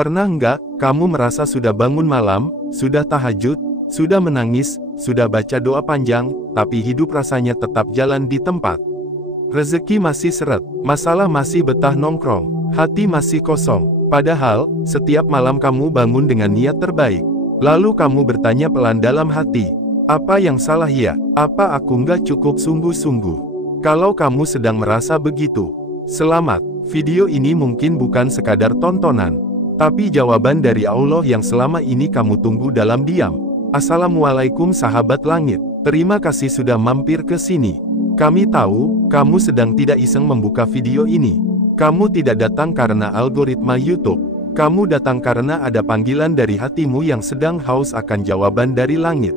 Pernah nggak kamu merasa sudah bangun malam, sudah tahajud, sudah menangis, sudah baca doa panjang, tapi hidup rasanya tetap jalan di tempat? Rezeki masih seret, masalah masih betah nongkrong, hati masih kosong. Padahal, setiap malam kamu bangun dengan niat terbaik. Lalu kamu bertanya pelan dalam hati, apa yang salah ya? Apa aku nggak cukup sungguh-sungguh? Kalau kamu sedang merasa begitu, selamat. Video ini mungkin bukan sekadar tontonan, tapi jawaban dari Allah yang selama ini kamu tunggu dalam diam. Assalamualaikum sahabat langit, terima kasih sudah mampir ke sini. Kami tahu, kamu sedang tidak iseng membuka video ini. Kamu tidak datang karena algoritma YouTube. Kamu datang karena ada panggilan dari hatimu yang sedang haus akan jawaban dari langit.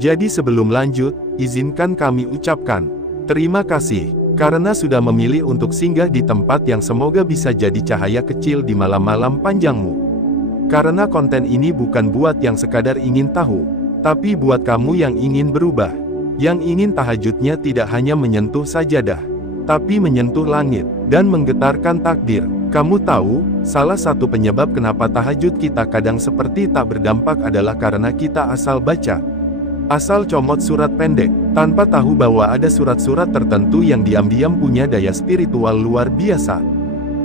Jadi sebelum lanjut, izinkan kami ucapkan terima kasih, karena sudah memilih untuk singgah di tempat yang semoga bisa jadi cahaya kecil di malam-malam panjangmu. Karena konten ini bukan buat yang sekadar ingin tahu, tapi buat kamu yang ingin berubah. Yang ingin tahajudnya tidak hanya menyentuh sajadah, tapi menyentuh langit, dan menggetarkan takdir. Kamu tahu, salah satu penyebab kenapa tahajud kita kadang seperti tak berdampak adalah karena kita asal baca. Asal comot surat pendek, tanpa tahu bahwa ada surat-surat tertentu yang diam-diam punya daya spiritual luar biasa.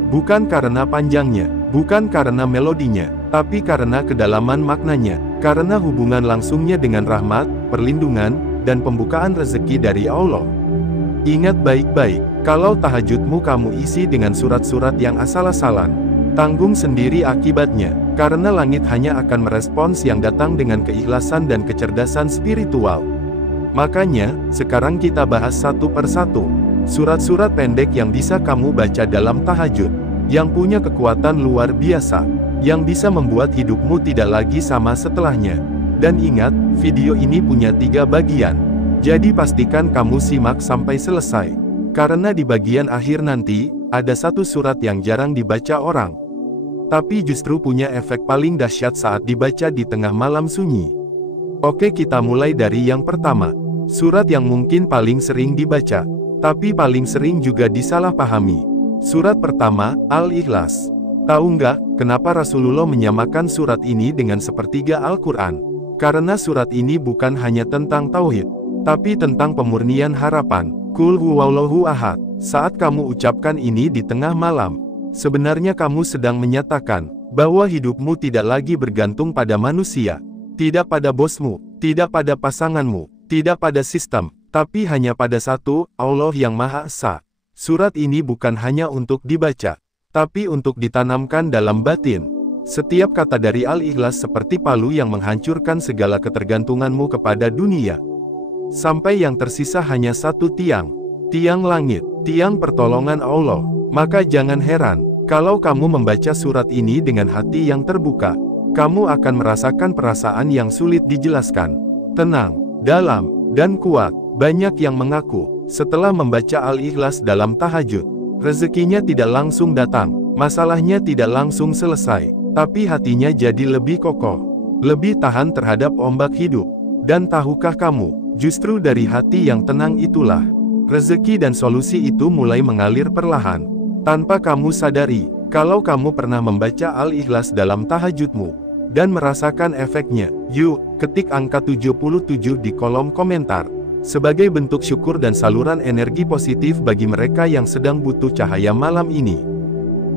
Bukan karena panjangnya, bukan karena melodinya, tapi karena kedalaman maknanya, karena hubungan langsungnya dengan rahmat, perlindungan, dan pembukaan rezeki dari Allah. Ingat baik-baik, kalau tahajudmu kamu isi dengan surat-surat yang asal-asalan, tanggung sendiri akibatnya, karena langit hanya akan merespons yang datang dengan keikhlasan dan kecerdasan spiritual. Makanya, sekarang kita bahas satu persatu, surat-surat pendek yang bisa kamu baca dalam tahajud, yang punya kekuatan luar biasa, yang bisa membuat hidupmu tidak lagi sama setelahnya. Dan ingat, video ini punya 3 bagian, jadi pastikan kamu simak sampai selesai, karena di bagian akhir nanti, ada satu surat yang jarang dibaca orang, tapi justru punya efek paling dahsyat saat dibaca di tengah malam sunyi. Oke, kita mulai dari yang pertama. Surat yang mungkin paling sering dibaca, tapi paling sering juga disalahpahami. Surat pertama, Al-Ikhlas. Tahu nggak, kenapa Rasulullah menyamakan surat ini dengan sepertiga Al-Quran? Karena surat ini bukan hanya tentang tauhid, tapi tentang pemurnian harapan. Qul huwallahu ahad. Saat kamu ucapkan ini di tengah malam, sebenarnya kamu sedang menyatakan bahwa hidupmu tidak lagi bergantung pada manusia, tidak pada bosmu, tidak pada pasanganmu, tidak pada sistem, tapi hanya pada satu, Allah yang Maha Esa. Surat ini bukan hanya untuk dibaca, tapi untuk ditanamkan dalam batin. Setiap kata dari Al-Ikhlas seperti palu yang menghancurkan segala ketergantunganmu kepada dunia. Sampai yang tersisa hanya satu tiang, tiang langit, tiang pertolongan Allah. Maka jangan heran, kalau kamu membaca surat ini dengan hati yang terbuka, kamu akan merasakan perasaan yang sulit dijelaskan. Tenang, dalam, dan kuat. Banyak yang mengaku, setelah membaca Al-Ikhlas dalam tahajud, rezekinya tidak langsung datang, masalahnya tidak langsung selesai, tapi hatinya jadi lebih kokoh, lebih tahan terhadap ombak hidup. Dan tahukah kamu, justru dari hati yang tenang itulah, rezeki dan solusi itu mulai mengalir perlahan. Tanpa kamu sadari, kalau kamu pernah membaca Al-Ikhlas dalam tahajudmu, dan merasakan efeknya, yuk, ketik angka 77 di kolom komentar, sebagai bentuk syukur dan saluran energi positif bagi mereka yang sedang butuh cahaya malam ini.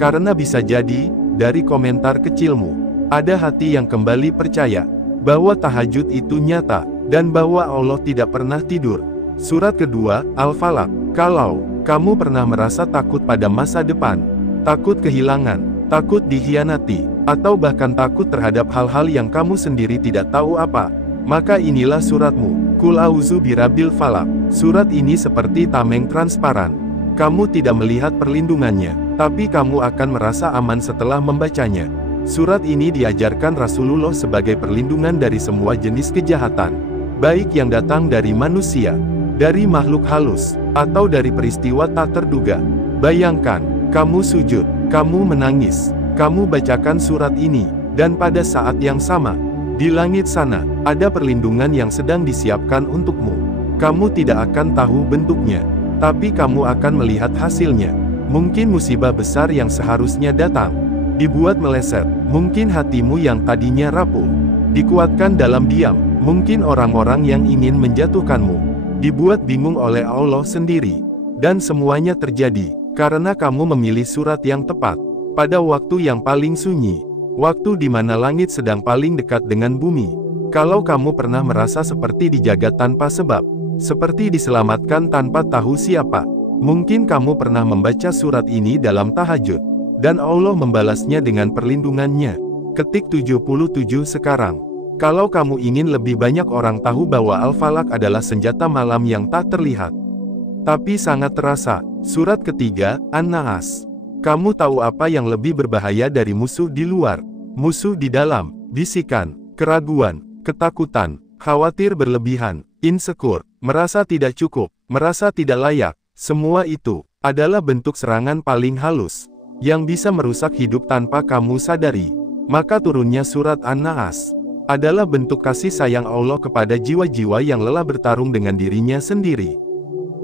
Karena bisa jadi, dari komentar kecilmu, ada hati yang kembali percaya, bahwa tahajud itu nyata, dan bahwa Allah tidak pernah tidur. Surat kedua, Al-Falaq. Kalau kamu pernah merasa takut pada masa depan, takut kehilangan, takut dikhianati, atau bahkan takut terhadap hal-hal yang kamu sendiri tidak tahu apa, maka inilah suratmu. Qul a'udzu birabbil falaq. Surat ini seperti tameng transparan. Kamu tidak melihat perlindungannya, tapi kamu akan merasa aman setelah membacanya. Surat ini diajarkan Rasulullah sebagai perlindungan dari semua jenis kejahatan, baik yang datang dari manusia, dari makhluk halus, atau dari peristiwa tak terduga. Bayangkan, kamu sujud, kamu menangis, kamu bacakan surat ini, dan pada saat yang sama, di langit sana, ada perlindungan yang sedang disiapkan untukmu. Kamu tidak akan tahu bentuknya, tapi kamu akan melihat hasilnya. Mungkin musibah besar yang seharusnya datang, dibuat meleset. Mungkin hatimu yang tadinya rapuh, dikuatkan dalam diam. Mungkin orang-orang yang ingin menjatuhkanmu, dibuat bingung oleh Allah sendiri. Dan semuanya terjadi, karena kamu memilih surat yang tepat, pada waktu yang paling sunyi. Waktu di mana langit sedang paling dekat dengan bumi. Kalau kamu pernah merasa seperti dijaga tanpa sebab, seperti diselamatkan tanpa tahu siapa, mungkin kamu pernah membaca surat ini dalam tahajud, dan Allah membalasnya dengan perlindungannya. Ketik 77 sekarang. Kalau kamu ingin lebih banyak orang tahu bahwa Al-Falaq adalah senjata malam yang tak terlihat, tapi sangat terasa. Surat ketiga, An-Naas. Kamu tahu apa yang lebih berbahaya dari musuh di luar, musuh di dalam? Bisikan, keraguan, ketakutan, khawatir berlebihan, insecure, merasa tidak cukup, merasa tidak layak. Semua itu adalah bentuk serangan paling halus yang bisa merusak hidup tanpa kamu sadari. Maka turunnya surat An-Naas adalah bentuk kasih sayang Allah kepada jiwa-jiwa yang lelah bertarung dengan dirinya sendiri.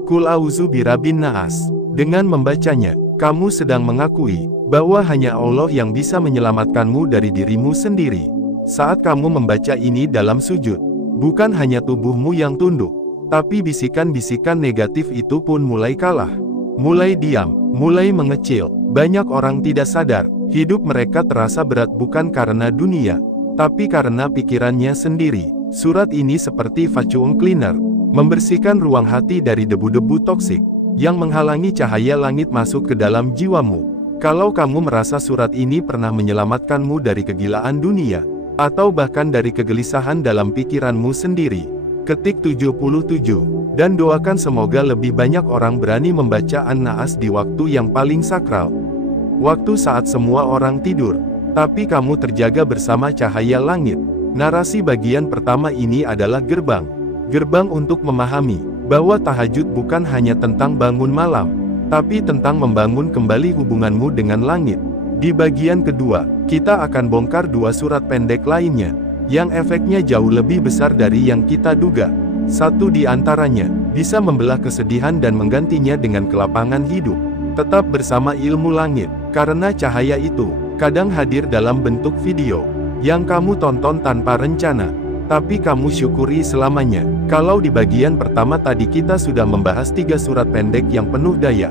Qul a'udzu birabbin nas. Dengan membacanya, kamu sedang mengakui bahwa hanya Allah yang bisa menyelamatkanmu dari dirimu sendiri. Saat kamu membaca ini dalam sujud, bukan hanya tubuhmu yang tunduk, tapi bisikan-bisikan negatif itu pun mulai kalah, mulai diam, mulai mengecil. Banyak orang tidak sadar, hidup mereka terasa berat bukan karena dunia, tapi karena pikirannya sendiri. Surat ini seperti vacuum cleaner, membersihkan ruang hati dari debu-debu toksik yang menghalangi cahaya langit masuk ke dalam jiwamu. Kalau kamu merasa surat ini pernah menyelamatkanmu dari kegilaan dunia, atau bahkan dari kegelisahan dalam pikiranmu sendiri, ketik 77, dan doakan semoga lebih banyak orang berani membaca An-Naas di waktu yang paling sakral. Waktu saat semua orang tidur, tapi kamu terjaga bersama cahaya langit. Narasi bagian pertama ini adalah gerbang untuk memahami bahwa tahajud bukan hanya tentang bangun malam, tapi tentang membangun kembali hubunganmu dengan langit. Di bagian kedua, kita akan bongkar dua surat pendek lainnya, yang efeknya jauh lebih besar dari yang kita duga. Satu di antaranya, bisa membelah kesedihan dan menggantinya dengan kelapangan hidup. Tetap bersama ilmu langit, karena cahaya itu kadang hadir dalam bentuk video yang kamu tonton tanpa rencana, tapi kamu syukuri selamanya. Kalau di bagian pertama tadi kita sudah membahas 3 surat pendek yang penuh daya.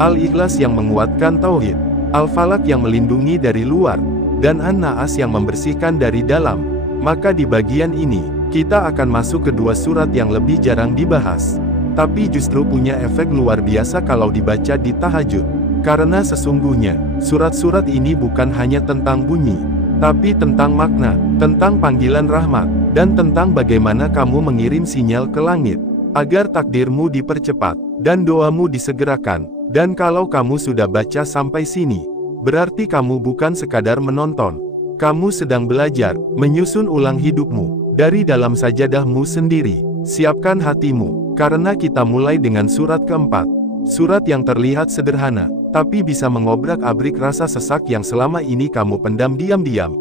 Al-Ikhlas yang menguatkan tauhid, Al-Falaq yang melindungi dari luar, dan An-Naas yang membersihkan dari dalam. Maka di bagian ini, kita akan masuk ke 2 surat yang lebih jarang dibahas, tapi justru punya efek luar biasa kalau dibaca di tahajud. Karena sesungguhnya, surat-surat ini bukan hanya tentang bunyi, tapi tentang makna, tentang panggilan rahmat, dan tentang bagaimana kamu mengirim sinyal ke langit, agar takdirmu dipercepat, dan doamu disegerakan. Dan kalau kamu sudah baca sampai sini, berarti kamu bukan sekadar menonton. Kamu sedang belajar, menyusun ulang hidupmu, dari dalam sajadahmu sendiri. Siapkan hatimu, karena kita mulai dengan surat keempat. Surat yang terlihat sederhana, tapi bisa mengobrak-abrik rasa sesak yang selama ini kamu pendam diam-diam.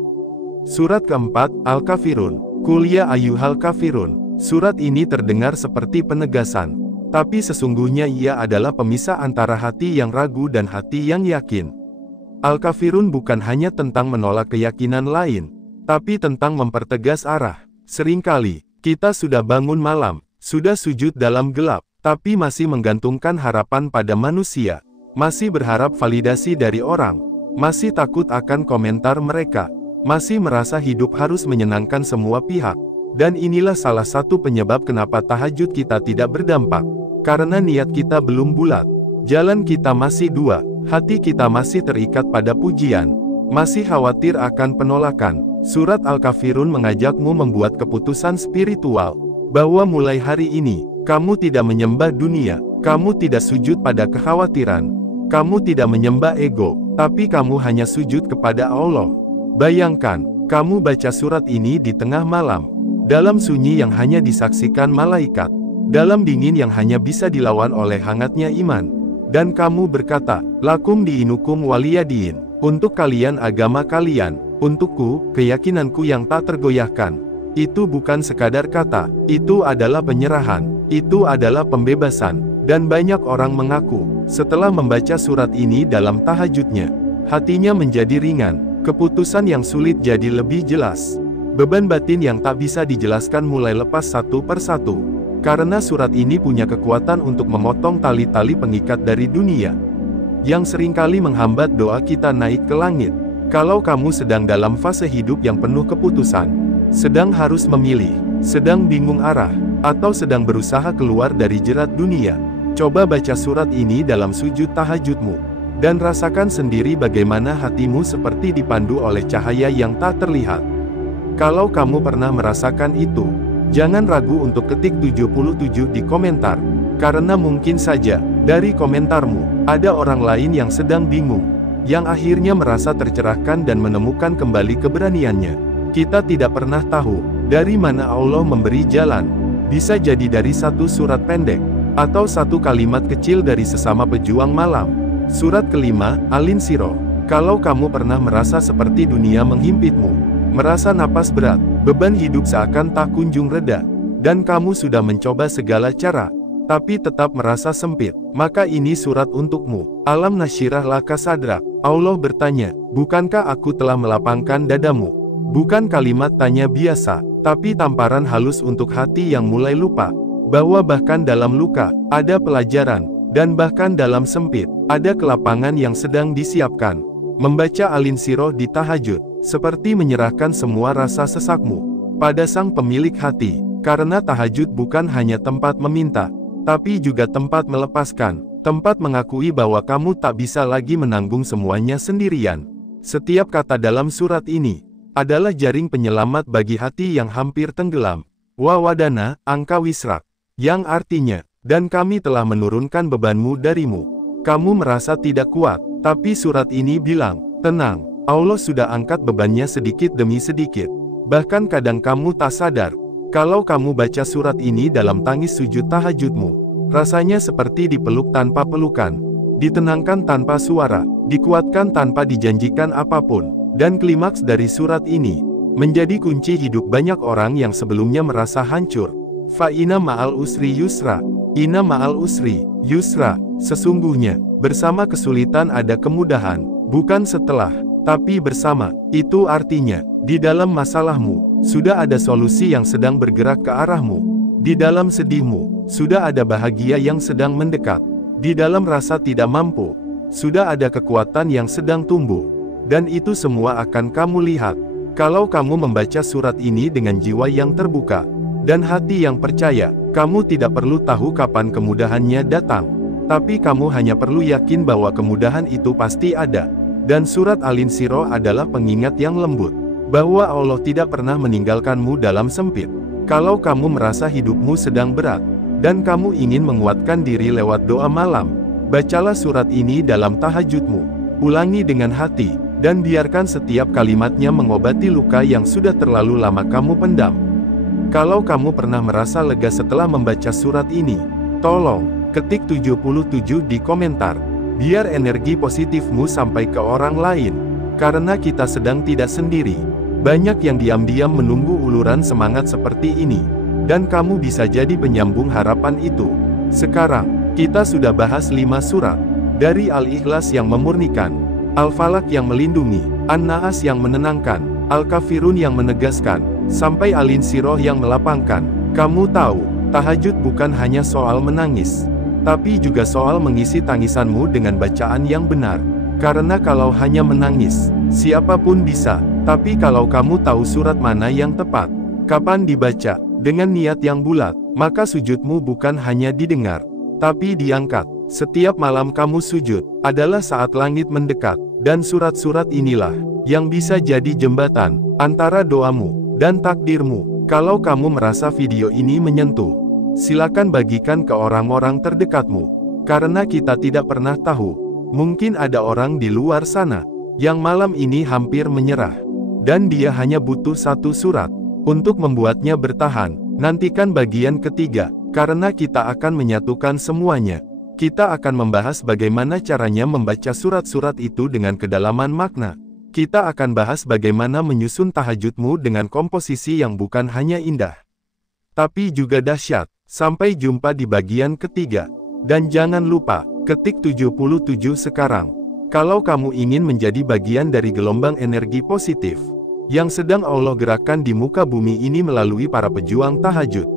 Surat keempat, Al-Kafirun. Qul ya ayyuhal kafirun. Surat ini terdengar seperti penegasan, tapi sesungguhnya ia adalah pemisah antara hati yang ragu dan hati yang yakin. Al-Kafirun bukan hanya tentang menolak keyakinan lain, tapi tentang mempertegas arah. Seringkali, kita sudah bangun malam, sudah sujud dalam gelap, tapi masih menggantungkan harapan pada manusia, masih berharap validasi dari orang, masih takut akan komentar mereka, masih merasa hidup harus menyenangkan semua pihak. Dan inilah salah satu penyebab kenapa tahajud kita tidak berdampak. Karena niat kita belum bulat, jalan kita masih dua, hati kita masih terikat pada pujian, masih khawatir akan penolakan. Surat Al-Kafirun mengajakmu membuat keputusan spiritual, bahwa mulai hari ini, kamu tidak menyembah dunia, kamu tidak sujud pada kekhawatiran, kamu tidak menyembah ego, tapi kamu hanya sujud kepada Allah. Bayangkan, kamu baca surat ini di tengah malam, dalam sunyi yang hanya disaksikan malaikat, dalam dingin yang hanya bisa dilawan oleh hangatnya iman, dan kamu berkata, lakum diinukum waliyadin, untuk kalian agama kalian, untukku, keyakinanku yang tak tergoyahkan. Itu bukan sekadar kata, itu adalah penyerahan, itu adalah pembebasan. Dan banyak orang mengaku, setelah membaca surat ini dalam tahajudnya, Hatinya menjadi ringan, keputusan yang sulit jadi lebih jelas. Beban batin yang tak bisa dijelaskan mulai lepas satu persatu. Karena surat ini punya kekuatan untuk memotong tali-tali pengikat dari dunia, yang seringkali menghambat doa kita naik ke langit. Kalau kamu sedang dalam fase hidup yang penuh keputusan, sedang harus memilih, sedang bingung arah, atau sedang berusaha keluar dari jerat dunia, coba baca surat ini dalam sujud tahajudmu, dan rasakan sendiri bagaimana hatimu seperti dipandu oleh cahaya yang tak terlihat. Kalau kamu pernah merasakan itu, jangan ragu untuk ketik 77 di komentar, karena mungkin saja, dari komentarmu, ada orang lain yang sedang bingung, yang akhirnya merasa tercerahkan dan menemukan kembali keberaniannya. Kita tidak pernah tahu, dari mana Allah memberi jalan. Bisa jadi dari satu surat pendek, atau satu kalimat kecil dari sesama pejuang malam. Surat kelima, Al-Insyirah. Kalau kamu pernah merasa seperti dunia menghimpitmu, merasa napas berat, beban hidup seakan tak kunjung reda, dan kamu sudah mencoba segala cara, tapi tetap merasa sempit, maka ini surat untukmu. Alam nasyrah laka sadrak. Allah bertanya, bukankah aku telah melapangkan dadamu? Bukan kalimat tanya biasa, tapi tamparan halus untuk hati yang mulai lupa, bahwa bahkan dalam luka, ada pelajaran, dan bahkan dalam sempit, ada kelapangan yang sedang disiapkan. Membaca Al-Insyirah di tahajud, seperti menyerahkan semua rasa sesakmu pada Sang Pemilik hati, karena tahajud bukan hanya tempat meminta, tapi juga tempat melepaskan, tempat mengakui bahwa kamu tak bisa lagi menanggung semuanya sendirian. Setiap kata dalam surat ini adalah jaring penyelamat bagi hati yang hampir tenggelam. Wa wadana, angka wisrak, yang artinya, dan kami telah menurunkan bebanmu darimu. Kamu merasa tidak kuat, tapi surat ini bilang, tenang, Allah sudah angkat bebannya sedikit demi sedikit. Bahkan kadang kamu tak sadar, kalau kamu baca surat ini dalam tangis sujud tahajudmu, rasanya seperti dipeluk tanpa pelukan, ditenangkan tanpa suara, dikuatkan tanpa dijanjikan apapun. Dan klimaks dari surat ini, menjadi kunci hidup banyak orang yang sebelumnya merasa hancur. Fa inna ma'al usri yusra, inna ma'al usri yusra, sesungguhnya, bersama kesulitan ada kemudahan, bukan setelah, tapi bersama. Itu artinya, di dalam masalahmu, sudah ada solusi yang sedang bergerak ke arahmu. Di dalam sedihmu, sudah ada bahagia yang sedang mendekat. Di dalam rasa tidak mampu, sudah ada kekuatan yang sedang tumbuh. Dan itu semua akan kamu lihat, kalau kamu membaca surat ini dengan jiwa yang terbuka, dan hati yang percaya. Kamu tidak perlu tahu kapan kemudahannya datang, tapi kamu hanya perlu yakin bahwa kemudahan itu pasti ada. Dan surat Al-Insyirah adalah pengingat yang lembut, bahwa Allah tidak pernah meninggalkanmu dalam sempit. Kalau kamu merasa hidupmu sedang berat, dan kamu ingin menguatkan diri lewat doa malam, bacalah surat ini dalam tahajudmu. Ulangi dengan hati, dan biarkan setiap kalimatnya mengobati luka yang sudah terlalu lama kamu pendam. Kalau kamu pernah merasa lega setelah membaca surat ini, tolong, ketik 77 di komentar, biar energi positifmu sampai ke orang lain. Karena kita sedang tidak sendiri. Banyak yang diam-diam menunggu uluran semangat seperti ini, dan kamu bisa jadi penyambung harapan itu. Sekarang, kita sudah bahas 5 surat, dari Al-Ikhlas yang memurnikan, Al-Falaq yang melindungi, An-Naas yang menenangkan, Al-Kafirun yang menegaskan, sampai Al-Insyirah yang melapangkan. Kamu tahu, tahajud bukan hanya soal menangis, tapi juga soal mengisi tangisanmu dengan bacaan yang benar. Karena kalau hanya menangis, siapapun bisa, tapi kalau kamu tahu surat mana yang tepat, kapan dibaca, dengan niat yang bulat, maka sujudmu bukan hanya didengar, tapi diangkat. Setiap malam kamu sujud, adalah saat langit mendekat, dan surat-surat inilah, yang bisa jadi jembatan, antara doamu, dan takdirmu. Kalau kamu merasa video ini menyentuh, silakan bagikan ke orang-orang terdekatmu, karena kita tidak pernah tahu, mungkin ada orang di luar sana, yang malam ini hampir menyerah, dan dia hanya butuh satu surat, untuk membuatnya bertahan. Nantikan bagian ketiga, karena kita akan menyatukan semuanya. Kita akan membahas bagaimana caranya membaca surat-surat itu dengan kedalaman makna. Kita akan bahas bagaimana menyusun tahajudmu dengan komposisi yang bukan hanya indah, tapi juga dahsyat. Sampai jumpa di bagian ketiga. Dan jangan lupa, ketik 77 sekarang. Kalau kamu ingin menjadi bagian dari gelombang energi positif yang sedang Allah gerakkan di muka bumi ini melalui para pejuang tahajud.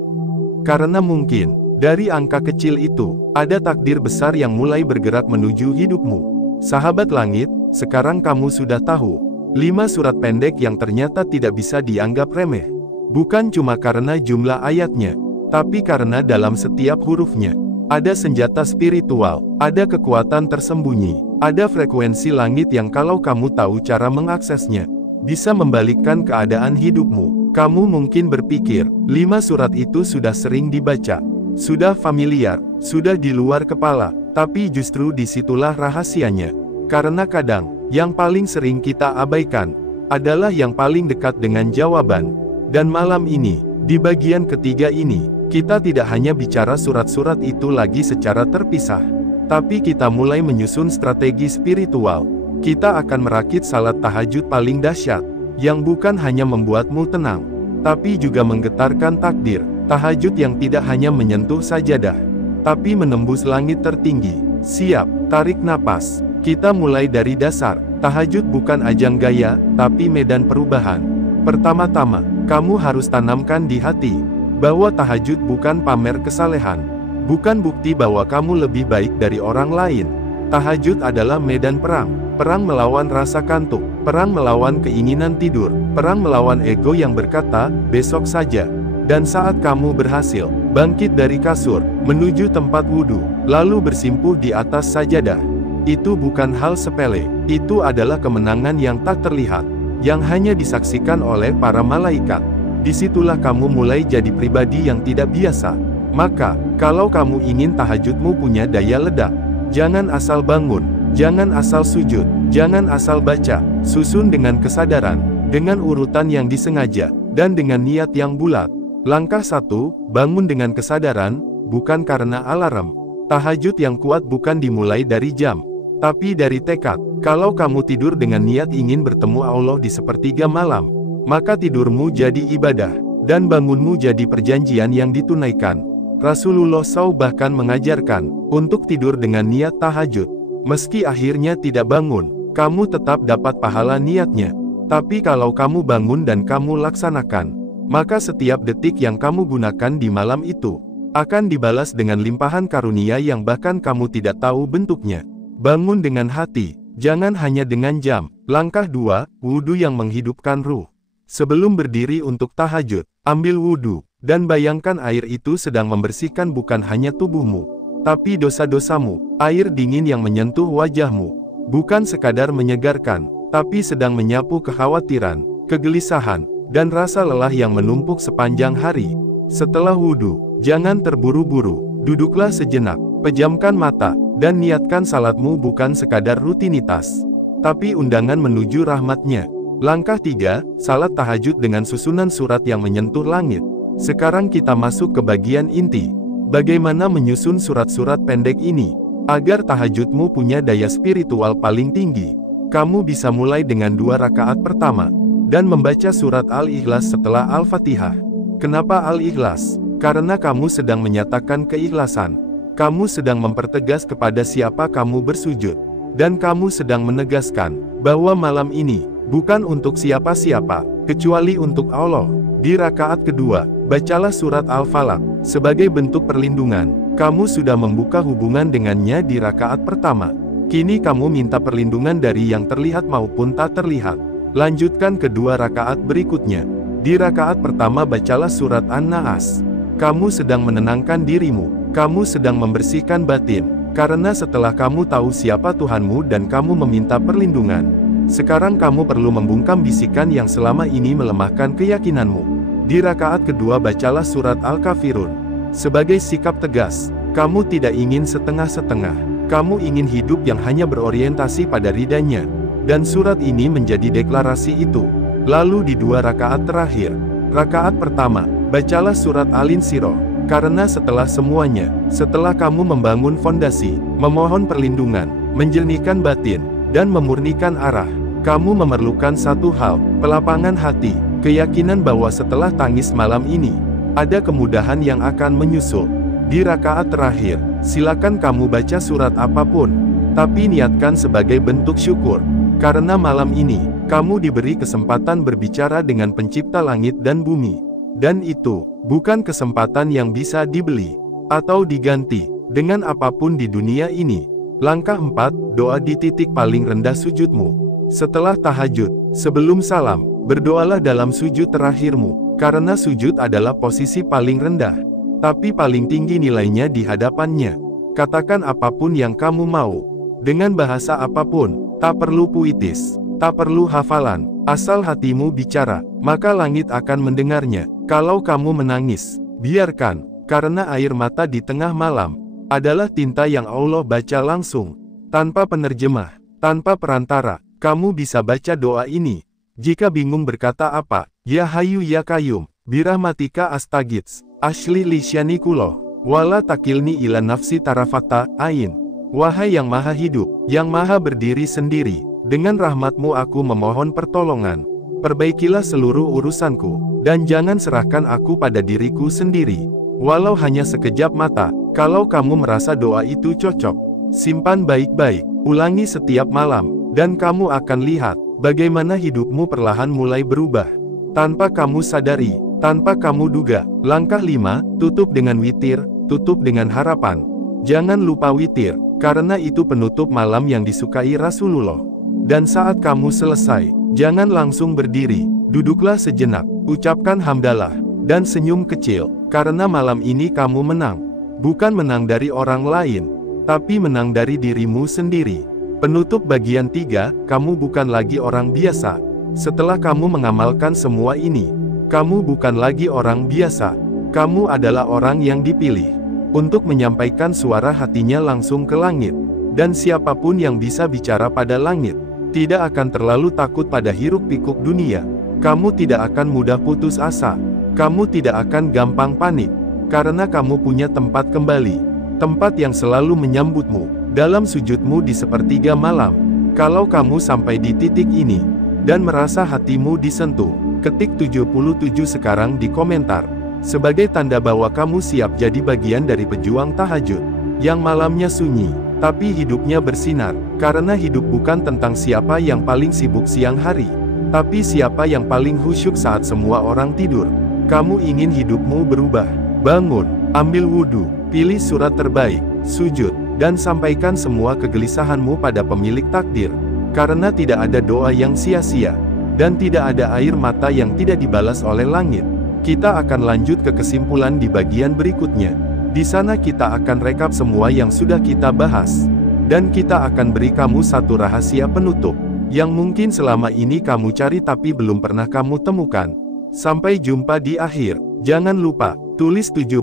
Karena mungkin, dari angka kecil itu, ada takdir besar yang mulai bergerak menuju hidupmu. Sahabat langit, sekarang kamu sudah tahu 5 surat pendek yang ternyata tidak bisa dianggap remeh. Bukan cuma karena jumlah ayatnya, tapi karena dalam setiap hurufnya ada senjata spiritual, ada kekuatan tersembunyi, ada frekuensi langit yang kalau kamu tahu cara mengaksesnya, bisa membalikkan keadaan hidupmu. Kamu mungkin berpikir, 5 surat itu sudah sering dibaca, sudah familiar, sudah di luar kepala, tapi justru disitulah rahasianya. Karena kadang, yang paling sering kita abaikan, adalah yang paling dekat dengan jawaban. Dan malam ini, di bagian ketiga ini, kita tidak hanya bicara surat-surat itu lagi secara terpisah, tapi kita mulai menyusun strategi spiritual. Kita akan merakit salat tahajud paling dahsyat, yang bukan hanya membuatmu tenang, tapi juga menggetarkan takdir. Tahajud yang tidak hanya menyentuh sajadah, tapi menembus langit tertinggi. Siap, tarik napas. Kita mulai dari dasar. Tahajud bukan ajang gaya, tapi medan perubahan. Pertama-tama, kamu harus tanamkan di hati bahwa tahajud bukan pamer kesalehan, bukan bukti bahwa kamu lebih baik dari orang lain. Tahajud adalah medan perang, perang melawan rasa kantuk, perang melawan keinginan tidur, perang melawan ego yang berkata, besok saja. Dan saat kamu berhasil bangkit dari kasur, menuju tempat wudhu, lalu bersimpuh di atas sajadah, itu bukan hal sepele, itu adalah kemenangan yang tak terlihat, yang hanya disaksikan oleh para malaikat. Disitulah kamu mulai jadi pribadi yang tidak biasa. Maka, kalau kamu ingin tahajudmu punya daya ledak, jangan asal bangun, jangan asal sujud, jangan asal baca, susun dengan kesadaran, dengan urutan yang disengaja, dan dengan niat yang bulat. Langkah 1, bangun dengan kesadaran, bukan karena alarm. Tahajud yang kuat bukan dimulai dari jam, tapi dari tekad. Kalau kamu tidur dengan niat ingin bertemu Allah di sepertiga malam, maka tidurmu jadi ibadah, dan bangunmu jadi perjanjian yang ditunaikan. Rasulullah SAW bahkan mengajarkan, untuk tidur dengan niat tahajud. Meski akhirnya tidak bangun, kamu tetap dapat pahala niatnya. Tapi kalau kamu bangun dan kamu laksanakan, maka setiap detik yang kamu gunakan di malam itu, akan dibalas dengan limpahan karunia yang bahkan kamu tidak tahu bentuknya. Bangun dengan hati, jangan hanya dengan jam. Langkah 2, wudhu yang menghidupkan ruh. Sebelum berdiri untuk tahajud, ambil wudhu, dan bayangkan air itu sedang membersihkan bukan hanya tubuhmu, tapi dosa-dosamu. Air dingin yang menyentuh wajahmu, bukan sekadar menyegarkan, tapi sedang menyapu kekhawatiran, kegelisahan, dan rasa lelah yang menumpuk sepanjang hari. Setelah wudhu, jangan terburu-buru, duduklah sejenak, pejamkan mata, dan niatkan salatmu bukan sekadar rutinitas, tapi undangan menuju rahmatnya. Langkah 3, salat tahajud dengan susunan surat yang menyentuh langit. Sekarang kita masuk ke bagian inti. Bagaimana menyusun surat-surat pendek ini, agar tahajudmu punya daya spiritual paling tinggi? Kamu bisa mulai dengan 2 rakaat pertama, dan membaca surat Al-Ikhlas setelah Al-Fatihah. Kenapa Al-Ikhlas? Karena kamu sedang menyatakan keikhlasan. Kamu sedang mempertegas kepada siapa kamu bersujud. Dan kamu sedang menegaskan, bahwa malam ini, bukan untuk siapa-siapa, kecuali untuk Allah. Di rakaat kedua, bacalah surat Al-Falaq. Sebagai bentuk perlindungan, kamu sudah membuka hubungan dengannya di rakaat pertama. Kini kamu minta perlindungan dari yang terlihat maupun tak terlihat. Lanjutkan kedua rakaat berikutnya. Di rakaat pertama bacalah surat An-Naas. Kamu sedang menenangkan dirimu, kamu sedang membersihkan batin. Karena setelah kamu tahu siapa Tuhanmu dan kamu meminta perlindungan, sekarang kamu perlu membungkam bisikan yang selama ini melemahkan keyakinanmu. Di rakaat kedua bacalah surat Al-Kafirun. Sebagai sikap tegas, kamu tidak ingin setengah-setengah. Kamu ingin hidup yang hanya berorientasi pada ridanya. Dan surat ini menjadi deklarasi itu. Lalu di 2 rakaat terakhir, rakaat pertama, bacalah surat Al-Insyirah. Karena setelah semuanya, setelah kamu membangun fondasi, memohon perlindungan, menjernihkan batin, dan memurnikan arah, kamu memerlukan satu hal, pelapangan hati, keyakinan bahwa setelah tangis malam ini, ada kemudahan yang akan menyusul. Di rakaat terakhir, silakan kamu baca surat apapun, tapi niatkan sebagai bentuk syukur. Karena malam ini, kamu diberi kesempatan berbicara dengan pencipta langit dan bumi. Dan itu, bukan kesempatan yang bisa dibeli, atau diganti, dengan apapun di dunia ini. Langkah 4, doa di titik paling rendah sujudmu. Setelah tahajud, sebelum salam, berdoalah dalam sujud terakhirmu, karena sujud adalah posisi paling rendah, tapi paling tinggi nilainya di hadapannya. Katakan apapun yang kamu mau, dengan bahasa apapun, tak perlu puitis, tak perlu hafalan, asal hatimu bicara, maka langit akan mendengarnya. Kalau kamu menangis, biarkan, karena air mata di tengah malam, adalah tinta yang Allah baca langsung, tanpa penerjemah, tanpa perantara. Kamu bisa baca doa ini. Jika bingung berkata apa, Ya Hayyu Ya Qayyum, birahmatika astaghits, asli lisyani kulo, wala takilni ila nafsi tarafata, ain. Wahai yang maha hidup, yang maha berdiri sendiri, dengan rahmatmu aku memohon pertolongan. Perbaikilah seluruh urusanku, dan jangan serahkan aku pada diriku sendiri. Walau hanya sekejap mata, kalau kamu merasa doa itu cocok, simpan baik-baik, ulangi setiap malam, dan kamu akan lihat, bagaimana hidupmu perlahan mulai berubah. Tanpa kamu sadari, tanpa kamu duga. Langkah 5, tutup dengan witir, tutup dengan harapan. Jangan lupa witir, karena itu penutup malam yang disukai Rasulullah. Dan saat kamu selesai, jangan langsung berdiri, duduklah sejenak, ucapkan hamdalah, dan senyum kecil, karena malam ini kamu menang. Bukan menang dari orang lain, tapi menang dari dirimu sendiri. Penutup bagian 3, kamu bukan lagi orang biasa. Setelah kamu mengamalkan semua ini, kamu bukan lagi orang biasa. Kamu adalah orang yang dipilih untuk menyampaikan suara hatinya langsung ke langit. Dan siapapun yang bisa bicara pada langit, tidak akan terlalu takut pada hiruk-pikuk dunia. Kamu tidak akan mudah putus asa. Kamu tidak akan gampang panik, karena kamu punya tempat kembali. Tempat yang selalu menyambutmu, dalam sujudmu di sepertiga malam. Kalau kamu sampai di titik ini, dan merasa hatimu disentuh, ketik 77 sekarang di komentar. Sebagai tanda bahwa kamu siap jadi bagian dari pejuang tahajud, yang malamnya sunyi, tapi hidupnya bersinar. Karena hidup bukan tentang siapa yang paling sibuk siang hari, tapi siapa yang paling khusyuk saat semua orang tidur. Kamu ingin hidupmu berubah? Bangun, ambil wudhu, pilih surat terbaik, sujud, dan sampaikan semua kegelisahanmu pada pemilik takdir. Karena tidak ada doa yang sia-sia, dan tidak ada air mata yang tidak dibalas oleh langit. Kita akan lanjut ke kesimpulan di bagian berikutnya. Di sana kita akan rekap semua yang sudah kita bahas. Dan kita akan beri kamu satu rahasia penutup, yang mungkin selama ini kamu cari tapi belum pernah kamu temukan. Sampai jumpa di akhir. Jangan lupa, tulis 77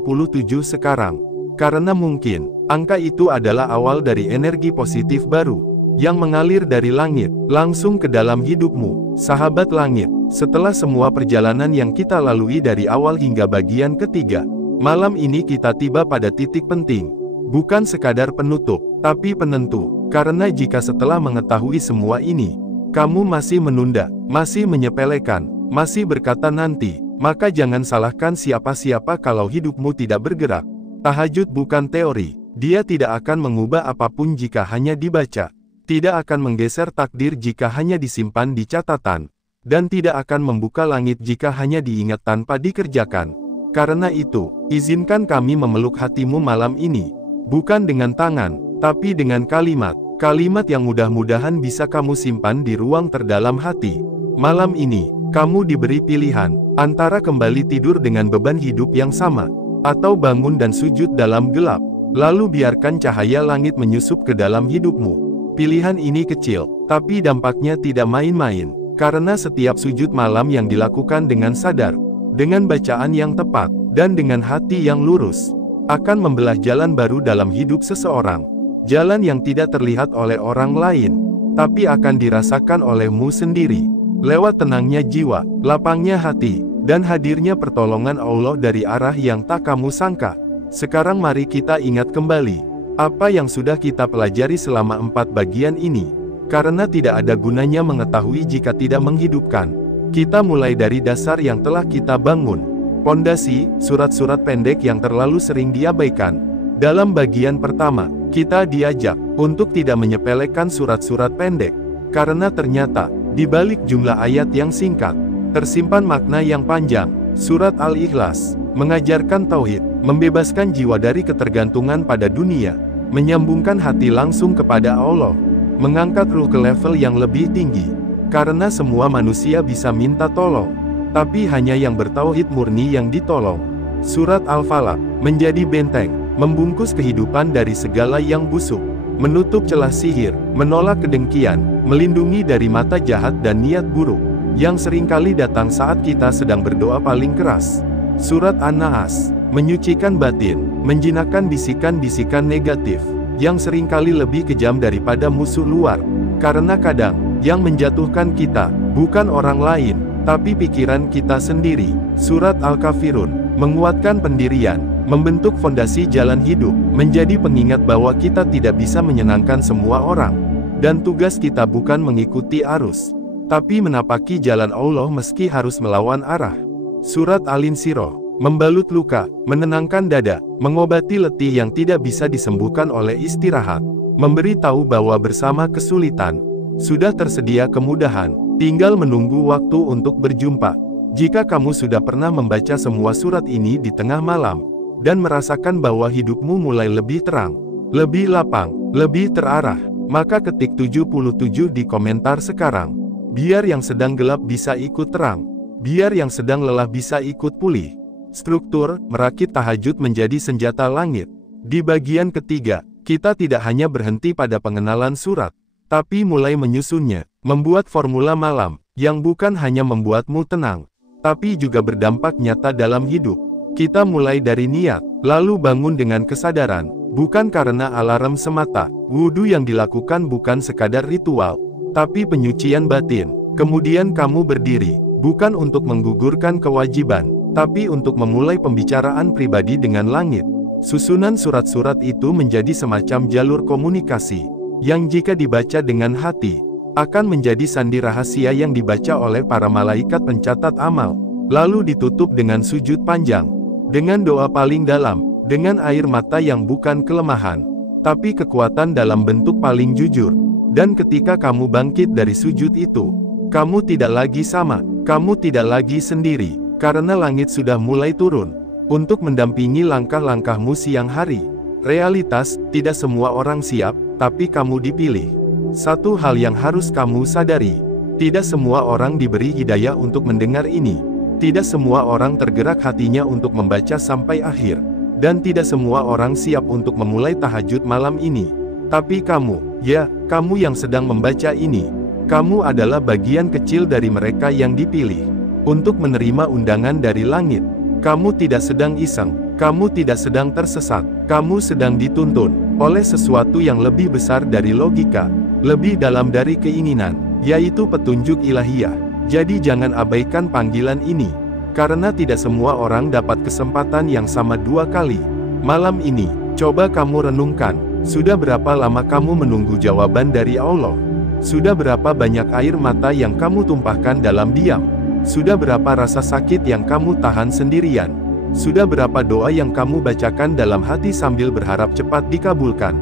sekarang. Karena mungkin, angka itu adalah awal dari energi positif baru, yang mengalir dari langit, langsung ke dalam hidupmu. Sahabat langit, setelah semua perjalanan yang kita lalui dari awal hingga bagian ketiga, malam ini kita tiba pada titik penting. Bukan sekadar penutup, tapi penentu. Karena jika setelah mengetahui semua ini, kamu masih menunda, masih menyepelekan, masih berkata nanti, maka jangan salahkan siapa-siapa kalau hidupmu tidak bergerak. Tahajud bukan teori, dia tidak akan mengubah apapun jika hanya dibaca. Tidak akan menggeser takdir jika hanya disimpan di catatan. Dan tidak akan membuka langit jika hanya diingat tanpa dikerjakan. Karena itu, izinkan kami memeluk hatimu malam ini. Bukan dengan tangan, tapi dengan kalimat. Kalimat yang mudah-mudahan bisa kamu simpan di ruang terdalam hati. Malam ini, kamu diberi pilihan, antara kembali tidur dengan beban hidup yang sama, atau bangun dan sujud dalam gelap, lalu biarkan cahaya langit menyusup ke dalam hidupmu. Pilihan ini kecil, tapi dampaknya tidak main-main, karena setiap sujud malam yang dilakukan dengan sadar, dengan bacaan yang tepat, dan dengan hati yang lurus, akan membelah jalan baru dalam hidup seseorang. Jalan yang tidak terlihat oleh orang lain, tapi akan dirasakan olehmu sendiri. Lewat tenangnya jiwa, lapangnya hati, dan hadirnya pertolongan Allah dari arah yang tak kamu sangka. Sekarang mari kita ingat kembali apa yang sudah kita pelajari selama 4 bagian ini. Karena tidak ada gunanya mengetahui jika tidak menghidupkan. Kita mulai dari dasar yang telah kita bangun. Pondasi, surat-surat pendek yang terlalu sering diabaikan. Dalam bagian pertama, kita diajak untuk tidak menyepelekan surat-surat pendek, karena ternyata, di balik jumlah ayat yang singkat, tersimpan makna yang panjang. Surat Al-Ikhlas mengajarkan tauhid, membebaskan jiwa dari ketergantungan pada dunia, menyambungkan hati langsung kepada Allah, mengangkat ruh ke level yang lebih tinggi, karena semua manusia bisa minta tolong, tapi hanya yang bertauhid murni yang ditolong. Surat Al-Falaq menjadi benteng, membungkus kehidupan dari segala yang busuk, menutup celah sihir, menolak kedengkian, melindungi dari mata jahat dan niat buruk, yang seringkali datang saat kita sedang berdoa paling keras. Surat An-Naas menyucikan batin, menjinakkan bisikan-bisikan negatif, yang seringkali lebih kejam daripada musuh luar, karena kadang, yang menjatuhkan kita, bukan orang lain, tapi pikiran kita sendiri. Surat Al-Kafirun menguatkan pendirian, membentuk fondasi jalan hidup, menjadi pengingat bahwa kita tidak bisa menyenangkan semua orang, dan tugas kita bukan mengikuti arus, tapi menapaki jalan Allah meski harus melawan arah. Surat Al-Insyirah membalut luka, menenangkan dada, mengobati letih yang tidak bisa disembuhkan oleh istirahat, memberi tahu bahwa bersama kesulitan, sudah tersedia kemudahan, tinggal menunggu waktu untuk berjumpa. Jika kamu sudah pernah membaca semua surat ini di tengah malam, dan merasakan bahwa hidupmu mulai lebih terang, lebih lapang, lebih terarah, maka ketik 77 di komentar sekarang. Biar yang sedang gelap bisa ikut terang, biar yang sedang lelah bisa ikut pulih. Struktur, merakit tahajud menjadi senjata langit. Di bagian ketiga, kita tidak hanya berhenti pada pengenalan surat, tapi mulai menyusunnya, membuat formula malam, yang bukan hanya membuatmu tenang, tapi juga berdampak nyata dalam hidup. Kita mulai dari niat, lalu bangun dengan kesadaran, bukan karena alarm semata. Wudhu yang dilakukan bukan sekadar ritual, tapi penyucian batin. Kemudian kamu berdiri, bukan untuk menggugurkan kewajiban, tapi untuk memulai pembicaraan pribadi dengan langit. Susunan surat-surat itu menjadi semacam jalur komunikasi, yang jika dibaca dengan hati, akan menjadi sandi rahasia yang dibaca oleh para malaikat pencatat amal, lalu ditutup dengan sujud panjang, dengan doa paling dalam, dengan air mata yang bukan kelemahan, tapi kekuatan dalam bentuk paling jujur. Dan ketika kamu bangkit dari sujud itu, kamu tidak lagi sama, kamu tidak lagi sendiri, karena langit sudah mulai turun, untuk mendampingi langkah-langkahmu siang hari. Realitas, tidak semua orang siap, tapi kamu dipilih. Satu hal yang harus kamu sadari, tidak semua orang diberi hidayah untuk mendengar ini. Tidak semua orang tergerak hatinya untuk membaca sampai akhir. Dan tidak semua orang siap untuk memulai tahajud malam ini. Tapi kamu, ya, kamu yang sedang membaca ini, kamu adalah bagian kecil dari mereka yang dipilih untuk menerima undangan dari langit. Kamu tidak sedang iseng, kamu tidak sedang tersesat, kamu sedang dituntun oleh sesuatu yang lebih besar dari logika, lebih dalam dari keinginan, yaitu petunjuk ilahiyah. Jadi jangan abaikan panggilan ini, karena tidak semua orang dapat kesempatan yang sama dua kali. Malam ini, coba kamu renungkan, sudah berapa lama kamu menunggu jawaban dari Allah? Sudah berapa banyak air mata yang kamu tumpahkan dalam diam? Sudah berapa rasa sakit yang kamu tahan sendirian? Sudah berapa doa yang kamu bacakan dalam hati sambil berharap cepat dikabulkan?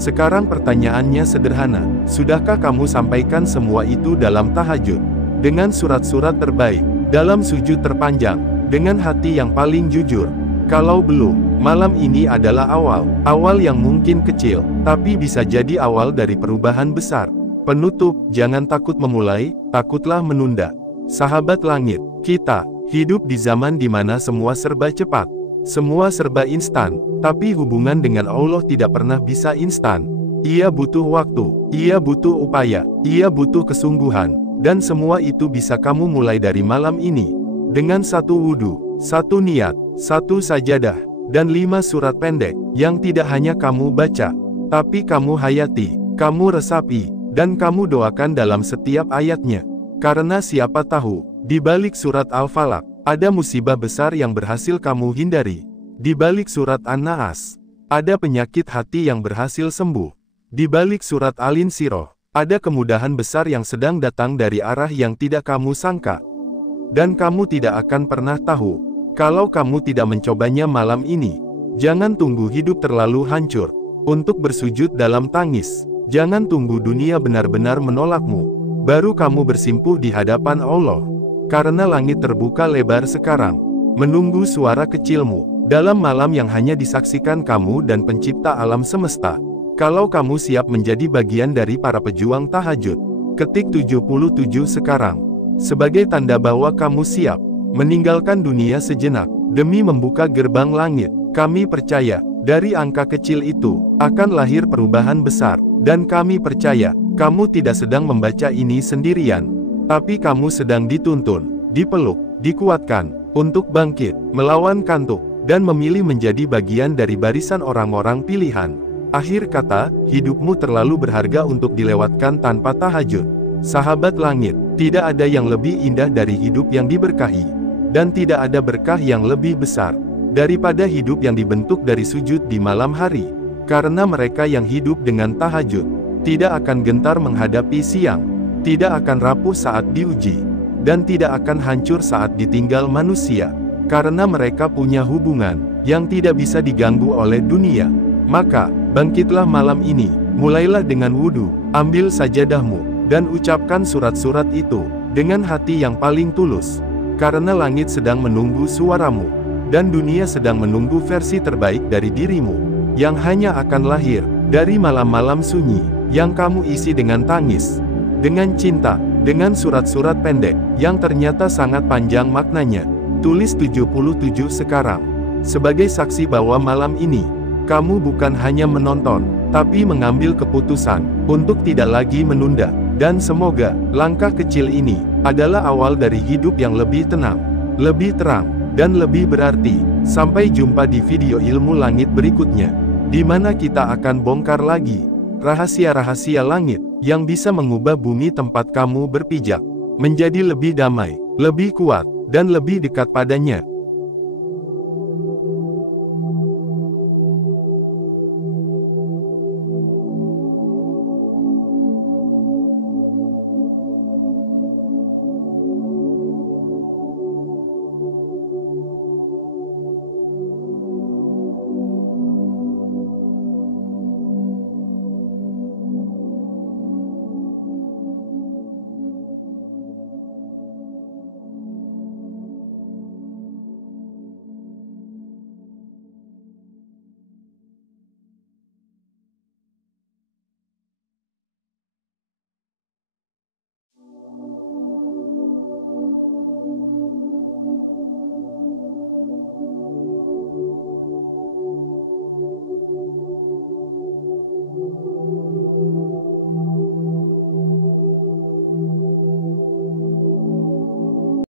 Sekarang pertanyaannya sederhana, sudahkah kamu sampaikan semua itu dalam tahajud? Dengan surat-surat terbaik, dalam sujud terpanjang, dengan hati yang paling jujur? Kalau belum, malam ini adalah awal yang mungkin kecil, tapi bisa jadi awal dari perubahan besar. Penutup, jangan takut memulai, takutlah menunda. Sahabat langit, kita hidup di zaman di mana semua serba cepat, semua serba instan, tapi hubungan dengan Allah tidak pernah bisa instan. Ia butuh waktu, ia butuh upaya, ia butuh kesungguhan, dan semua itu bisa kamu mulai dari malam ini. Dengan satu wudhu, satu niat, satu sajadah, dan 5 surat pendek, yang tidak hanya kamu baca, tapi kamu hayati, kamu resapi, dan kamu doakan dalam setiap ayatnya. Karena siapa tahu, di balik surat Al-Falaq, ada musibah besar yang berhasil kamu hindari. Di balik surat An-Naas, ada penyakit hati yang berhasil sembuh. Di balik surat Al-Insyirah, ada kemudahan besar yang sedang datang dari arah yang tidak kamu sangka. Dan kamu tidak akan pernah tahu, kalau kamu tidak mencobanya malam ini. Jangan tunggu hidup terlalu hancur untuk bersujud dalam tangis. Jangan tunggu dunia benar-benar menolakmu, baru kamu bersimpuh di hadapan Allah. Karena langit terbuka lebar sekarang, menunggu suara kecilmu, dalam malam yang hanya disaksikan kamu dan pencipta alam semesta. Kalau kamu siap menjadi bagian dari para pejuang tahajud, ketik 77 sekarang. Sebagai tanda bahwa kamu siap meninggalkan dunia sejenak, demi membuka gerbang langit. Kami percaya, dari angka kecil itu, akan lahir perubahan besar. Dan kami percaya, kamu tidak sedang membaca ini sendirian. Tapi kamu sedang dituntun, dipeluk, dikuatkan, untuk bangkit, melawan kantuk, dan memilih menjadi bagian dari barisan orang-orang pilihan. Akhir kata, hidupmu terlalu berharga untuk dilewatkan tanpa tahajud. Sahabat langit, tidak ada yang lebih indah dari hidup yang diberkahi. Dan tidak ada berkah yang lebih besar daripada hidup yang dibentuk dari sujud di malam hari. Karena mereka yang hidup dengan tahajud, tidak akan gentar menghadapi siang, tidak akan rapuh saat diuji, dan tidak akan hancur saat ditinggal manusia. Karena mereka punya hubungan yang tidak bisa diganggu oleh dunia. Maka, bangkitlah malam ini, mulailah dengan wudhu, ambil sajadahmu, dan ucapkan surat-surat itu, dengan hati yang paling tulus. Karena langit sedang menunggu suaramu, dan dunia sedang menunggu versi terbaik dari dirimu, yang hanya akan lahir dari malam-malam sunyi, yang kamu isi dengan tangis, dengan cinta, dengan surat-surat pendek, yang ternyata sangat panjang maknanya. Tulis 77 sekarang, sebagai saksi bahwa malam ini, kamu bukan hanya menonton, tapi mengambil keputusan, untuk tidak lagi menunda. Dan semoga, langkah kecil ini, adalah awal dari hidup yang lebih tenang, lebih terang, dan lebih berarti. Sampai jumpa di video ilmu langit berikutnya, di mana kita akan bongkar lagi rahasia-rahasia langit yang bisa mengubah bumi tempat kamu berpijak menjadi lebih damai, lebih kuat, dan lebih dekat padanya.